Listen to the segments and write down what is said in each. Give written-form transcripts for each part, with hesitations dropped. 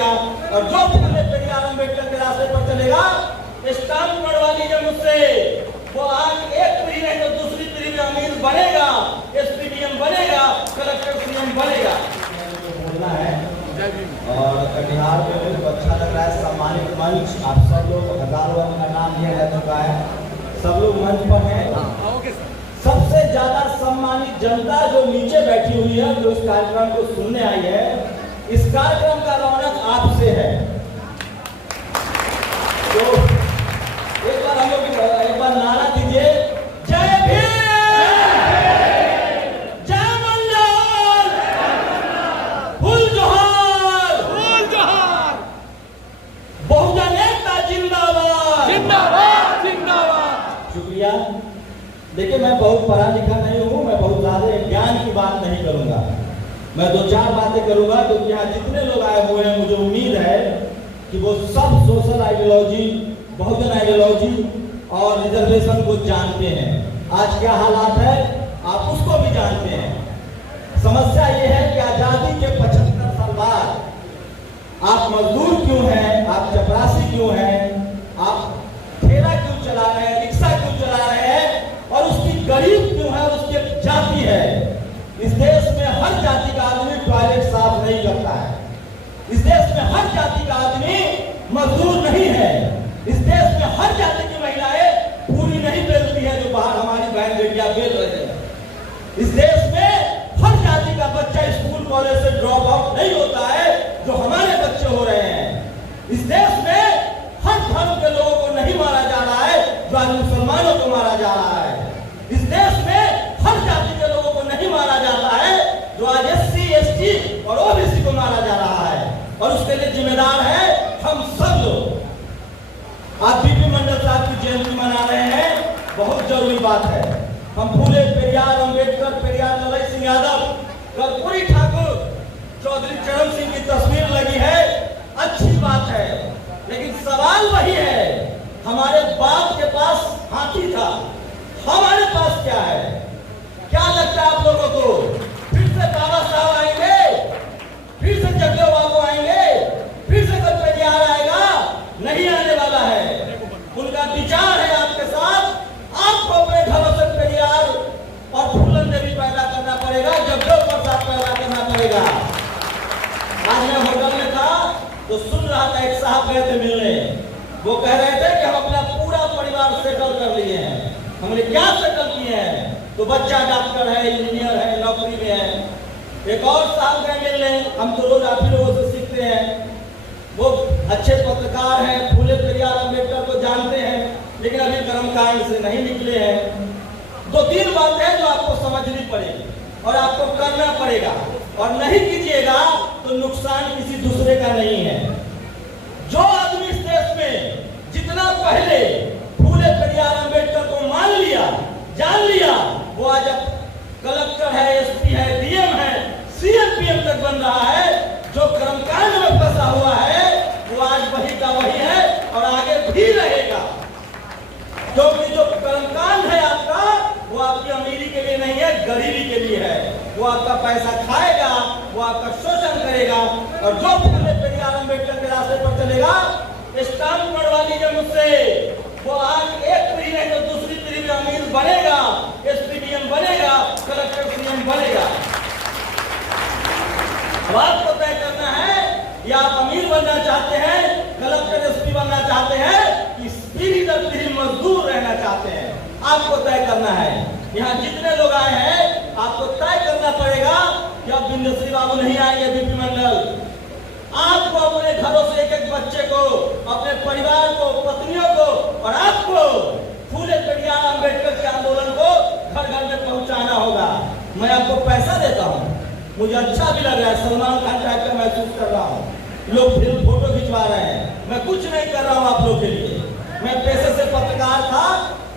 और जो फूले पेरियार अम्बेडकर के रास्ते पर चलेगा, स्टाम्प मरवा लीजिए मुझसे, वो आज एक पीढ़ी नहीं तो दूसरी पीढ़ी में अमीर बनेगा, एसपीडीएम बनेगा, कलेक्टर सीएम बनेगा। बोलना है और कटिहार में मुझे अच्छा लग रहा है। सम्मानित मंच, आप सब लोग, हजारों का नाम लिया जा चुका है, सब लोग मंच पर हैं। सबसे ज्यादा सम्मानित जनता जो नीचे बैठी हुई है, जो इस कार्यक्रम को सुनने आई है, इस कार्यक्रम का रौनक आपसे है। तो एक बार हम लोग एक बार नारा दीजिए, जय भीम, जय मंडल, फुल जोहार, बहुजन एकता जिंदाबाद, जिंदाबाद, जिंदाबाद। शुक्रिया। देखिए, मैं बहुत पढ़ा लिखा नहीं हूँ, मैं बहुत ज्यादा ज्ञान की बात नहीं करूंगा, मैं दो चार बातें करूंगा। क्योंकि यहाँ जितने लोग आए हुए हैं, मुझे उम्मीद है कि वो सब सोशल आइडियोलॉजी, बहुजन आइडियोलॉजी और रिजर्वेशन को जानते हैं। आज क्या हालात है आप उसको भी जानते हैं। समस्या ये है कि आजादी के 75 साल बाद आप मजदूर क्यों हैं, आप चपरासी क्यों हैं, आप ठेला क्यों चला रहे हैं, रिक्शा क्यों चला रहे हैं, और उसकी गरीब क्यों है, उसकी एक जाति है। इस देश में हर जाति का आदमी टॉयलेट साफ नहीं करता है। इस देश में हर जाति का आदमी मजदूर नहीं है। इस देश में हर जाति की महिलाएं पूरी नहीं बेचती है, जो बाहर हमारी बहन बेटियां बेच रहे हैं। इस देश में हर जाति का बच्चा स्कूल कॉलेज से ड्रॉप आउट नहीं होता है, जो हमारे बच्चे हो रहे हैं। इस देश में हर धर्म के लोगों को नहीं मारा जा रहा है, जो आज मुसलमानों को मारा जा रहा है। इस देश में हर जाति के लोगों को नहीं मारा जाता है, जो आज SC, ST और OBC को मारा जा रहा है, और उसके लिए जिम्मेदार है हम सब लोग। आज बीपी मंडल साहब की जयंती मना रहे हैं, बहुत जरूरी बात है। हम फूले पेरियार अम्बेडकर, पेरियार ललई सिंह यादव, कर्पूरी ठाकुर, चौधरी चरण सिंह की तस्वीर लगी है, अच्छी बात है। लेकिन सवाल वही है, हमारे बाप के पास हाथी था, हमारे पास क्या है? क्या लगता है आप लोगों को? फिर से बाबा साहब आएंगे, फिर से जगदेव बाबू आएंगे, फिर से कोई पेरियार आएगा? नहीं आने वाला है। उनका विचार है आपके साथ, आपको अपने घरों से पेरियार और फूलन देवी पैदा करना पड़ेगा, जगदेव प्रसाद पैदा करना पड़ेगा। आज मैं होटल में था तो सुन रहा था, एक साहब गए थे मिलने, वो कह रहे थे कि हम अपना पूरा परिवार सेटल कर लिए हैं। हमने क्या सेटल किए हैं? तो बच्चा डॉक्टर है, इंजीनियर है, नौकरी में है। एक और साहब गए मिलने, हम तो रोज आप ही लोगों से सीखते हैं, वो अच्छे पत्रकार हैं, फूले पेरियार अम्बेडकर को जानते हैं, लेकिन अभी कर्मकांड से नहीं निकले हैं। दो तीन बातें हैं जो आपको समझनी पड़ेगी और आपको करना पड़ेगा, और नहीं कीजिएगा तो नुकसान किसी दूसरे का नहीं है। जो आदमी इस देश में जितना पहले फूले पेरियार अम्बेडकर को मान लिया, जान लिया, वो आज अब कलेक्टर है, SP है, DM है, CM PM तक बन रहा है। जो कर्मकांड में फंसा हुआ है वो आज वही का वही है और आगे भी रहेगा, क्योंकि जो कर्मकांड है आपका, वो आपकी अमीरी के लिए नहीं है, गरीबी के लिए है। वो आपका पैसा खाएगा, वो आपका शोषण करेगा, और जो फूले पेरियार अम्बेडकर के रास्ते पर चलेगा, स्टाम्प मरवा लीजिए मुझसे, वो आज एक पीढ़ी नहीं तो दूसरी पीढ़ी में अमीर बनेगा, SPDM बनेगा, कलेक्टर CM बनेगा। अब आपको तय करना है, या आप अमीर बनना चाहते हैं, कलेक्टर SP बनना चाहते हैं, कि पीढ़ी दर पीढ़ी मजदूर रहना चाहते हैं, आपको तय करना है। यहाँ जितने लोग आए हैं, आपको तय करना पड़ेगा कि अब बिंदश्री बाबू नहीं आएंगे बीपी मंडल। आपको अपने घरों से एक एक बच्चे को, अपने परिवार को, पत्नियों को और आपको फूले पेरियार अम्बेडकर के आंदोलन को घर घर में पहुंचाना होगा। मैं आपको पैसा देता हूं, मुझे अच्छा भी लग रहा है, सलमान खान टाइप का महसूस कर रहा हूं, लोग फिल्म फोटो खिंचवा रहे हैं, मैं कुछ नहीं कर रहा हूं आप लोग के लिए। मैं पेशे से पत्रकार था,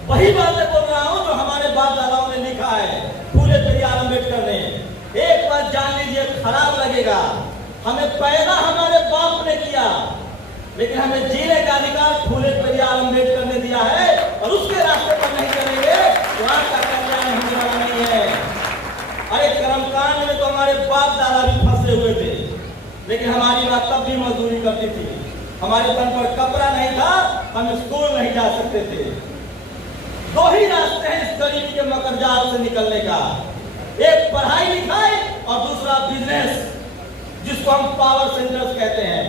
वही बातें बोल रहा हूं जो हमारे बाप दादाओं ने लिखा है, फूले पेरियार अम्बेडकर ने। एक बात जान लीजिए, खराब लगेगा, हमें पैदा हमारे बाप ने किया, लेकिन हमें जीने का अधिकार फूले पेरियार अम्बेडकर ने दिया है, और उसके रास्ते पर नहीं चलेंगे तो आपका कल्याण होने वाला नहीं है। अरे कर्मकांड में तो हमारे बाप दादा भी फंसे हुए थे, लेकिन हमारी माँ तब भी मजदूरी करती थी। हमारे तन पर कपड़ा नहीं था, हम स्कूल नहीं जा सकते थे। दो ही रास्ते हैं इस गरीबी के मकरजाल से निकलने का, एक पढ़ाई लिखाई और दूसरा बिजनेस, जिसको हम पावर सेंटर्स कहते हैं।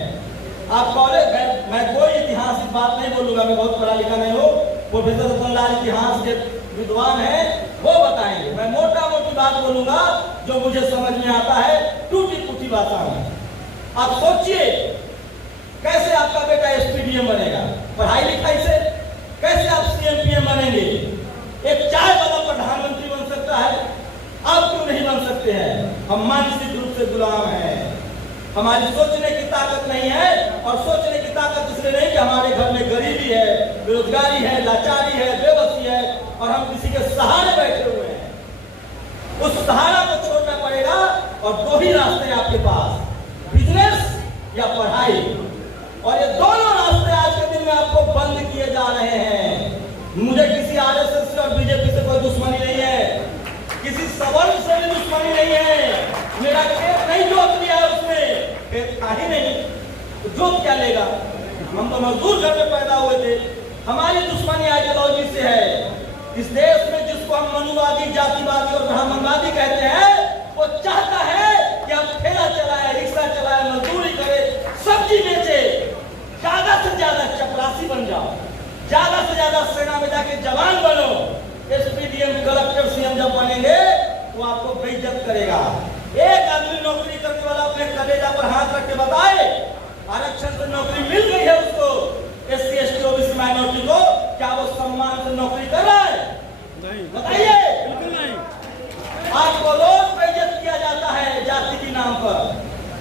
आप कॉलेज, मैं कोई ऐतिहासिक बात नहीं बोलूंगा, मैं बहुत पढ़ा लिखा नहीं हूँ। प्रोफेसर रतनलाल इतिहास के विद्वान हैं, वो बताएंगे। मैं मोटा मोटी बात बोलूंगा जो मुझे समझ में आता है, टूटी फूटी भाषा में। आप सोचिए कैसे आपका बेटा एसपीडीएम बनेगा पढ़ाई लिखाई से, कैसे आप सीएम बनेंगे। एक चाय वाला प्रधानमंत्री बन सकता है, आप क्यों नहीं बन सकते हैं? हम मानसिक रूप से गुलाम हैं, हमारी सोचने की ताकत नहीं है। और सोचने की ताकत इसलिए नहीं कि हमारे घर में गरीबी है, बेरोजगारी है, लाचारी है, बेबसी है और हम किसी के सहारे बैठे हुए हैं। उस सहारा को छोड़ना पड़ेगा और दो ही रास्ते हैं आपके पास, बिजनेस या पढ़ाई। और ये दोनों रास्ते आज के दिन में आपको बंद किए जा रहे हैं। मुझे किसी आरएसएस से और बीजेपी से कोई दुश्मनी नहीं है, किसी सवर्ण से भी दुश्मनी नहीं है। मेरा खेत नहीं जोत लिया है उसने, खेत था ही नहीं तो जोत क्या लेगा? हम तो मजदूर घर में पैदा हुए थे। हमारी दुश्मनी आइडियोलॉजी से है। इस देश में जिसको हम मनुवादी, जातिवादी और ब्राह्मणवादी कहते हैं, वो चाहता है कि आप ठेला चलाए, रिक्शा चलाए, मजदूरी करे, सब्जी बेचे, ज्यादा से ज्यादा चपरासी बन जाओ, ज्यादा से ज्यादा सेना में जाके जवान बनो। एसपीडीएम, कलेक्टर, सीएम जब बनेंगे वो आपको बेइज्जत करेगा। एक आदमी नौकरी करने वाला अपने कलेजा पर हाथ रख के बताए आरक्षण से नौकरी मिल गई है उसको, एससी एसटी ओबीसी माइनॉरिटी को, क्या वो सम्मान से नौकरी कर रहा है? नहीं, बताइए। बिल्कुल नहीं। आपको रोज बेइज्जत किया जाता है जाति के नाम पर,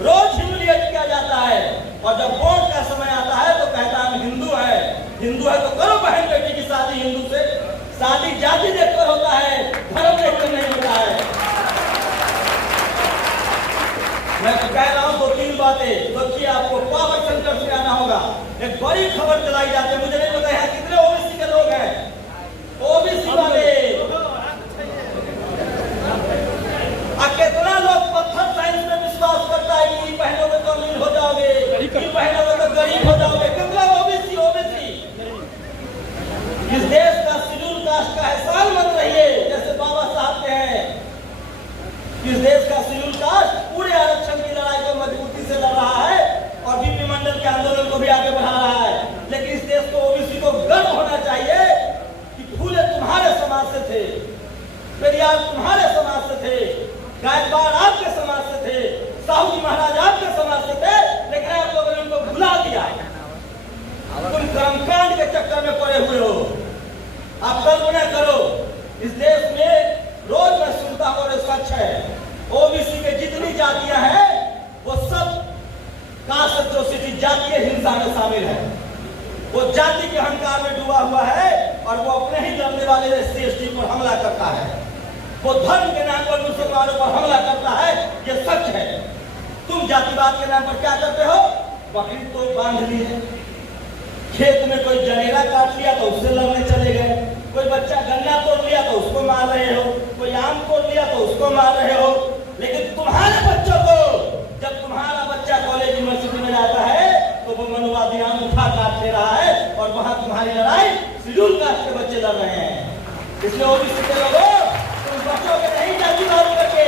रोज ह्यूमिलिएट किया जाता है। और जब वोट का समय आता है तो कहता है हिंदू है, हिंदू है तो करो बहन बेटी की शादी हिंदू से। शादी जाति देखकर होता है, धर्म देखकर नहीं होता है। मैं तो कह रहा हूँ दो तीन बातें सोचिए। आपको पावर सेंटर से आना होगा। एक बड़ी खबर चलाई जाती है, मुझे नहीं पता है कितने ओबीसी के लोग हैं, ओबीसी वाले कितना लोग पत्थर साइंस में विश्वास करता है कि पहनोगे तो अमीर हो जाओगे, पहनोगे तो गरीब हो जाओगे। कितना ओबीसी ओबीसी इस देश का शेड्यूल कास्ट का एहसान मत रहिए, जैसे बाबा साहब के हैं। इस देश का शेड्यूल कास्ट पूरे आरक्षण की लड़ाई को मजबूती से लड़ रहा है और बीपी मंडल के आंदोलन को भी आगे बढ़ा रहा है। लेकिन इस देश को ओबीसी को गर्व होना चाहिए कि फूले तुम्हारे समाज से थे, पेरियार तुम्हारे समाज से थे, गायकवाड़ आपके समाज से थे, साहू जी महाराज आपके समाज से थे, लेकिन आप लोगों ने उनको भुला दिया। तुम कर्मकांड के चक्कर में पड़े हुए हो। आप कल्पना करो, इस देश में रोज मैं सुनता हूँ और सच है, ओबीसी के जितनी जातियां हैं वो सब कास्ट एट्रोसिटी, जातीय हिंसा में शामिल है। वो जाति के अहंकार में डूबा हुआ है और वो अपने ही लड़ने वाले एससी एसटी पर हमला करता है। वो धर्म के नाम पर मुसलमानों पर हमला करता है, ये सच है। तुम जातिवाद के नाम पर क्या करते हो? बकरी तो बांध ली है, खेत में कोई जनेरा काट लिया तो उससे लड़ने चले गए, कोई बच्चा गन्ना तोड़ लिया तो उसको मार रहे हो, कोई आम तोड़ लिया तो उसको मार रहे हो। लेकिन तुम्हारे बच्चों को, जब तुम्हारा बच्चा कॉलेज यूनिवर्सिटी में जाता है तो वो मनुवादी आम उठा काट ले रहा है और वहां तुम्हारी लड़ाई शेड्यूल कास्ट के बच्चे लड़ रहे हैं। इसलिए ओबीसी के लोगों, तुम बचोगे नहीं जातिवाद करके।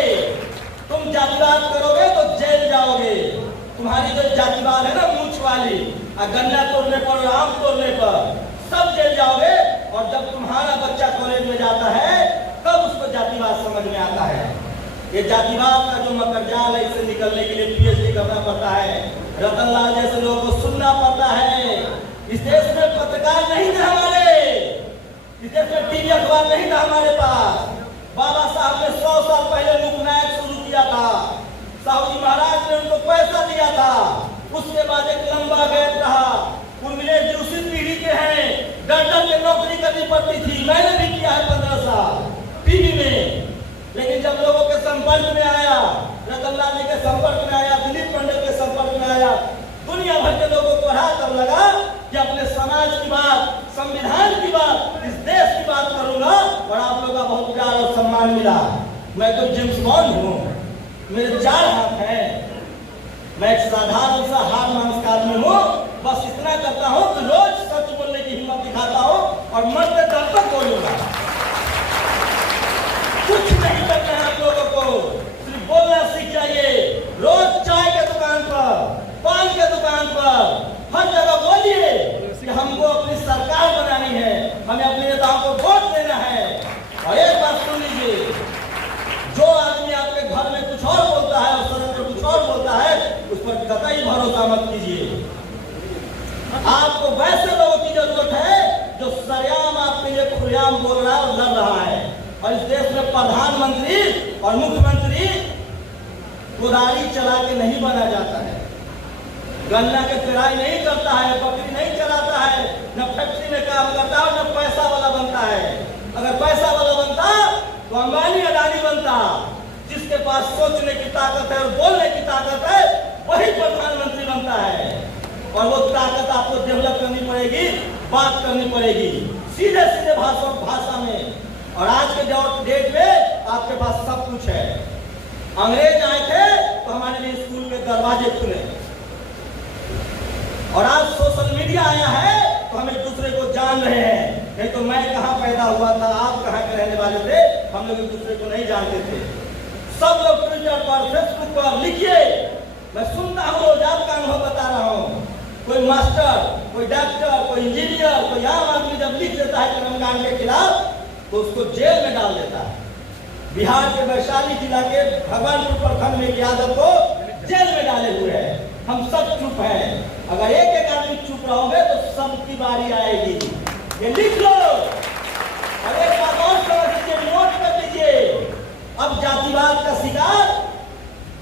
तुम जातिवाद करोगे तो जेल जाओगे। तुम्हारी जो जातिवाद है ना मूंछ वाली, गन्ना तोड़ने पर, आम तोड़ने पर सब जेल जाओगे। और जब तुम्हारा बच्चा कॉलेज में जाता है तब उसको जातिवाद समझ में आता है। ये जातिवाद का जो मकरजाल है, इससे निकलने के लिए पीएचडी करना पड़ता है, रतनलाल जैसे लोगों को सुनना पड़ता है। इस देश में पत्रकार नहीं थे हमारे, इस देश में टीवी अखबार नहीं था हमारे पास। बाबा साहब ने 100 साल पहले लोकनायक शुरू किया था, साहू जी महाराज ने उनको पैसा दिया था। उसके बाद एक लंबा गैप रहा। उर्मिलेश जी उसी पीढ़ी के हैं, डर के नौकरी करनी पड़ती थी, मैंने भी किया है 15 साल टीवी में। लेकिन जब लोगों के संपर्क में आया, रतनलाल जी के संपर्क में आया, दिलीप मंडल के संपर्क में आया, दुनिया भर के लोगों को राह तब लगा कि अपने समाज की बात, संविधान की बात, इस देश की बात करूंगा और आप लोगों का बहुत प्यार और सम्मान मिला। मैं तो जेम्स बॉन्ड हूँ, मेरे 4 हाथ हैं, मैं एक साधारण सा हार नमस्कार में हूँ, बस इतना करता हूँ कि रोज सच बोलने की हिम्मत दिखाता हूँ और मरते दम तक बोलूंगा। कुछ नहीं करना है आप लोगों को, सिर्फ बोलना सीख जाइए। रोज चाय के दुकान पर, पान के दुकान पर, हर जगह बोलिए कि हमको अपनी सरकार बनानी है, हमें अपने नेताओं को वोट देना है। और एक बात सुन लीजिए, जो आदमी आपके घर में कुछ और बोलता है और सदन में कुछ और बोलता है, उस पर कतई भरोसा मत कीजिए। आपको वैसे लोगों की जरूरत है जो सरेआम आपके लिए खुलेआम बोल रहा है और लड़ रहा है। और इस देश में प्रधानमंत्री और मुख्यमंत्री कुदारी चला के नहीं बना जाता है, गन्ना के पेराई नहीं करता है, बकरी नहीं चलाता है, न फैक्ट्री में काम करता है, न पैसा वाला बनता है। अगर पैसा वाला बनता तो अंबानी अडानी बनता। जिसके पास सोचने की ताकत है और बोलने की ताकत है, वही प्रधानमंत्री बनता है। और वो ताकत आपको डेवलप करनी पड़ेगी, बात करनी पड़ेगी सीधे सीधे भाषा में। और आज के डेट में आपके पास सब कुछ है। अंग्रेज आए थे तो हमारे लिए स्कूल के दरवाजे खुले, और आज सोशल मीडिया आया है तो हम एक दूसरे को जान रहे हैं। नहीं तो मैं कहाँ पैदा हुआ था, आप कहाँ के रहने वाले थे, हम लोग एक दूसरे को नहीं जानते थे। सब लोग ट्विटर पर, फेसबुक पर लिखिए, मैं सुनता हूँ रोज, आपका अनुभव बता रहा हूँ। कोई मास्टर, कोई डॉक्टर, कोई इंजीनियर, कोई आम आदमी जब लिख देता है कर्मकांड के खिलाफ तो उसको जेल में डाल देता है। बिहार के वैशाली जिला के भगवानपुर प्रखंड में यादव को जेल में डाले हुए हैं। हम सब चुप हैं। अगर एक एक आदमी चुप रहोगे तो सबकी बारी आएगी। ये लिख लो। और एक बात और समझ लीजिए, नोट कर लीजिए, अब जातिवाद का शिकार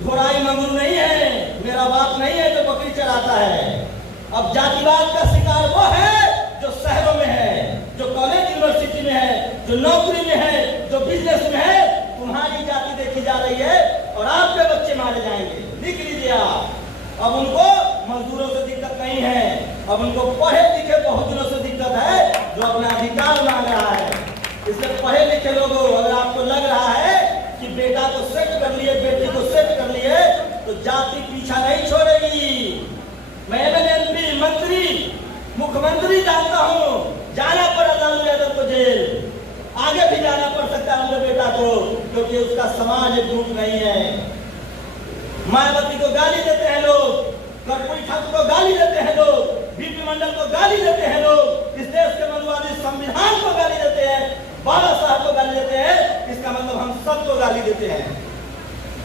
घोड़ाई मंगरू नहीं है, मेरा बाप नहीं है जो बकरी चराता है। अब जातिवाद का शिकार वो है जो शहरों में है, जो कॉलेज यूनिवर्सिटी में है, जो नौकरी में है, जो बिजनेस में है। तुम्हारी जाति देखी जा रही है और आपके बच्चे मारे जाएंगे। लिख लीजिए आप। अब उनको मजदूरों से दिक्कत नहीं है, अब उनको पढ़े लिखे बहुजनों से दिक्कत है जो अपना अधिकार मांग रहा है। इसलिए पढ़े लिखे लोगों, अगर आपको लग रहा है कि बेटा को सेट कर लिए, बेटी को सेट कर लिए, तो जाति पीछा नहीं छोड़ेगी। मैं एमएलए, मंत्री, मुख्यमंत्री जानता हूँ, जाना पड़ा लालू यादव को जेल, आगे भी जाना पड़ सकता है मेरे बेटा को, क्योंकि उसका समाज एकजुट नहीं है। मायावती को गाली देते हैं लोग, कर्पूरी ठाकुर को गाली देते हैं लोग, बीपी मंडल को गाली देते हैं लोग, इस देश के मनुवादी संविधान को गाली देते हैं, बाबा साहब को गाली देते हैं। इसका मतलब हम सबको गाली देते हैं।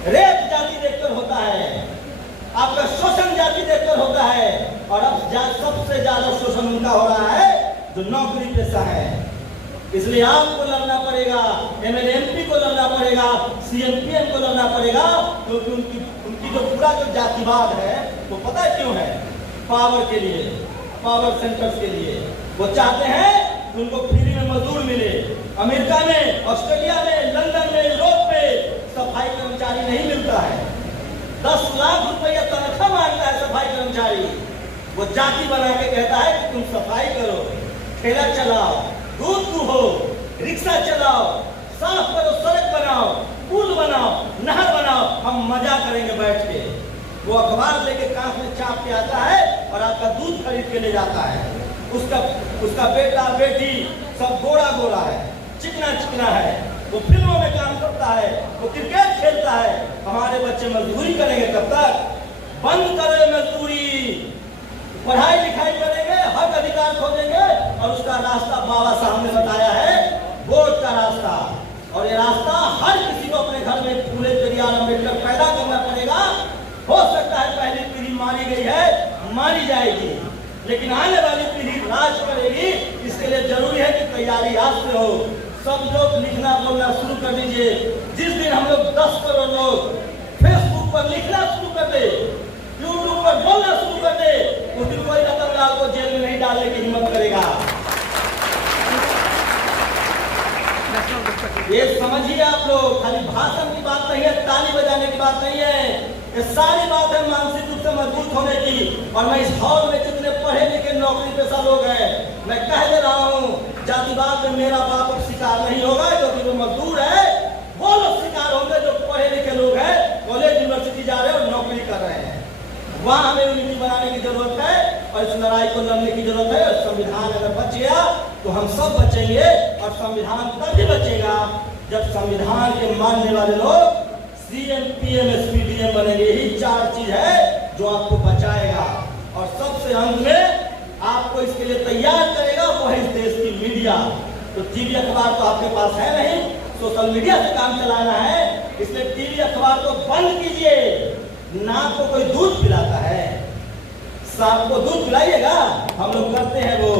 रेप जाति देखकर होता है, आपका शोषण जाति देखकर होता है। और अब सबसे ज्यादा शोषण उनका हो रहा है जो नौकरी पेशा है। इसलिए आपको लड़ना पड़ेगा, एमएलए एमपी को लड़ना पड़ेगा, सीएम को लड़ना पड़ेगा, क्योंकि उनकी जो पूरा जो जातिवाद है वो पता है क्यों है? पावर के लिए, पावर सेंटर्स के लिए। वो चाहते हैं कि उनको फ्री में मजदूर मिले। अमेरिका में, ऑस्ट्रेलिया में, लंदन में, यूरोप में सफाई कर्मचारी नहीं मिलता है। 10 लाख रुपया तनख्वाह मांगता है सफाई कर्मचारी। वो जाति बना के कहता है कि तुम सफाई करो, ठेला चलाओ, दूध दुहो, रिक्शा चलाओ, साफ करो, सड़क बनाओ, पुल बनाओ, नहर बनाओ, हम मजा करेंगे बैठ के। वो अखबार लेके कांख में चाप के आता है और आपका दूध खरीद के ले जाता है। उसका बेटा बेटी सब गोरा गोरा है, चिकना चिकना है, वो फिल्मों में काम करता है, वो क्रिकेट खेलता है। हमारे बच्चे मजदूरी करेंगे कब तक? बंद करें मजदूरी, पढ़ाई लिखाई करेंगे, हक अधिकार खोजेंगे। और उसका रास्ता बाबा साहब ने बताया है, वोट का रास्ता। और ये रास्ता हर किसी को अपने घर में फूले पेरियार अम्बेडकर पैदा करना पड़ेगा। हो सकता है पहली पीढ़ी मारी गई है, मारी जाएगी, लेकिन आने वाली पीढ़ी राज करेगी। इसके लिए जरूरी है कि तैयारी आज से हो। सब लोग लिखना बोलना शुरू कर दीजिए। जिस दिन हम लोग 10 करोड़ लोग फेसबुक पर लिखना शुरू कर दे, यूट्यूब पर बोलना शुरू कर दे, उस दिन कोई रतनलाल को जेल में नहीं डालने की हिम्मत करेगा। ये समझिए आप लोग, खाली भाषण की बात नहीं है, ताली बजाने की बात नहीं है। ये सारी बात है मानसिक रूप से मजबूत होने की। और मैं इस हॉल में जितने पढ़े लिखे नौकरी पेशा लोग हैं, मैं कह दे रहा हूँ, जातिवाद में मेरा बाप अब शिकार नहीं होगा, क्योंकि जो मजदूर है वो लोग शिकार होंगे जो पढ़े लिखे लोग हैं, कॉलेज यूनिवर्सिटी जा रहे हैं और नौकरी कर रहे हैं। वहां हमें यूनिटी बनाने की जरूरत है और इस लड़ाई को लड़ने की जरूरत है। और संविधान अगर बच गया तो हम सब बचेंगे और संविधान तभी बचेगा जब संविधान के मानने वाले लोग सीएम पीएम एसपीडीएम बनेंगे। यही 4 चीज है जो आपको बचाएगा। और सबसे अंत में आपको इसके लिए तैयार करेगा वो है इस देश की मीडिया। तो टीवी अखबार तो आपके पास है नहीं, सोशल मीडिया से काम चलाना है, इसलिए टीवी अखबार को बंद कीजिए। ना को कोई दूध पिलाता है, सांप को दूध पिलाइएगा, हम लोग करते हैं वो।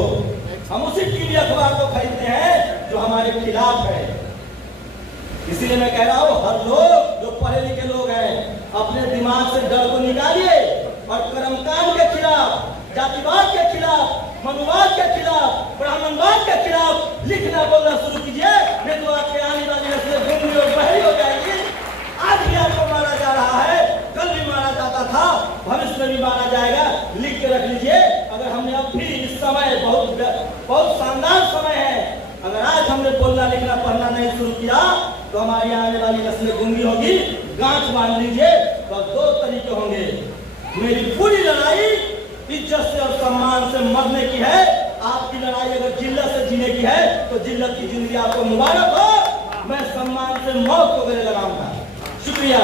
हम उसी टीवी अखबार को खरीदते हैं जो हमारे खिलाफ है। इसीलिए मैं कह रहा हूं हर लोग जो पढ़े लिखे लोग हैं अपने दिमाग से डर को निकालिए और कर्मकांड के खिलाफ, जातिवाद के खिलाफ, मनुवाद के खिलाफ, ब्राह्मणवाद के खिलाफ लिखना बोलना शुरू कीजिए। नहीं तो आपके आने वाली नस्लें गुमरी और बहरी हो जाएगी। आज भी आपको मारा जा रहा है, कल भी मारा जाता था, भविष्य में भी मारा जाएगा। लिख के रख लीजिए। अगर हमने अब भी इस समय बहुत शानदार समय है, अगर आज हमने बोलना लिखना पढ़ना नहीं शुरू किया तो हमारी आने वाली नस्लें गुंगी होगी। गांठ बांध लीजिए। तो 2 तरीके होंगे। मेरी पूरी लड़ाई इज्जत से और सम्मान से मरने की है। आपकी लड़ाई अगर जिल्लत से जीने की है तो जिल्लत की जिंदगी आपको मुबारक हो। मैं सम्मान से मौत को गले लगाऊंगा। शुक्रिया।